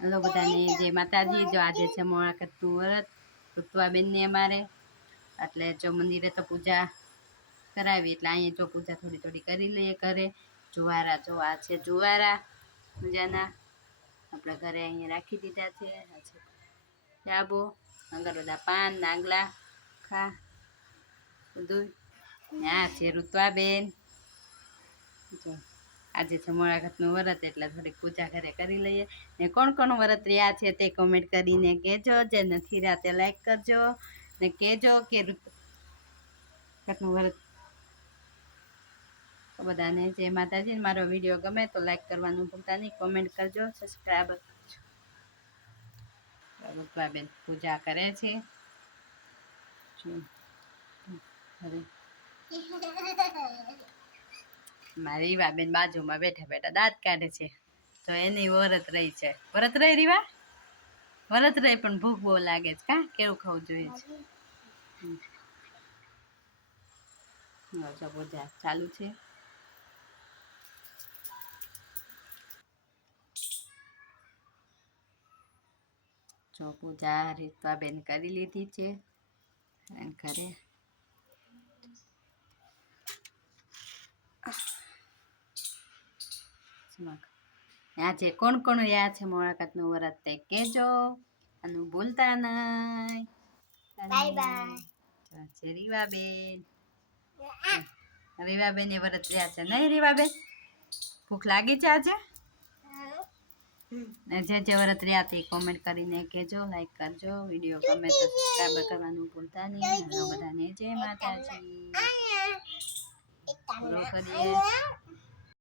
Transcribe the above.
Hello બધાને જય માતાજી। જો આજે છે મોળાકતનું વ્રત ઋત્વાબેનને અમારે, એટલે જો મંદિરે તો પૂજા કરાવી, એટલે અહીંયા જો પૂજા થોડી થોડી કરી લઈએ ઘરે। જુવારા જો આ છે જુવારા મજાના, આપણે ઘરે અહીંયા રાખી દીધા છે। આ છે ડાબો, આગળ બધા પાન નાગલા ખા બધું। આ છે ઋત્વાબેન, જો આજે છે મોળાકતનું વ્રત, એટલે થોડીક પૂજા ઘરે કરી લઈએ। ને કોણ કોણ વ્રત રહ્યા છે તે કોમેન્ટ કરીને કહેજો, જે નથી રહ્યા તે લાઈક કરજો ને કહેજો કે ઋત્વાબેનનું વ્રત બધાને જય માતાજી। મારો વિડીયો ગમે તો લાઈક કરવાનું ભૂલતા નહીં, કોમેન્ટ કરજો, સબસ્ક્રાઈબ કરજો। ઋત્વાબેન પૂજા કરે છે, મારી રીવાબેન બાજુમાં બેઠા બેઠા દાંત કાઢે છે, તો એની વરત રહી છે। વરત રહી રીવા, વરત રહી પણ ભૂખ બહુ લાગે છે, કા કેવું ખાવું જોઈએ છે। પૂજા ચાલુ છે, જો પૂજા ઋત્વાબેન કરી લીધી છે ઘરે। આજે કોણ કોણ રહ્યા છે મોળાકતનું વ્રત તે કહેજો, આનું ભૂલતા નહીં। Bye bye. છે રીવાબેન, રીવાબેન એ વ્રત રહ્યા છે નહીં રીવાબેન? ભૂખ લાગી છે આજે? જે જે વ્રત રહ્યા તે કોમેન્ટ કરીને કહેજો, લાઈક કરજો, વિડીયો ગમે તો સબસ્ક્રાઈબ કરવાનું ભૂલતા નહીં। બધાને જય માતાજી। પૂરો કરીએ।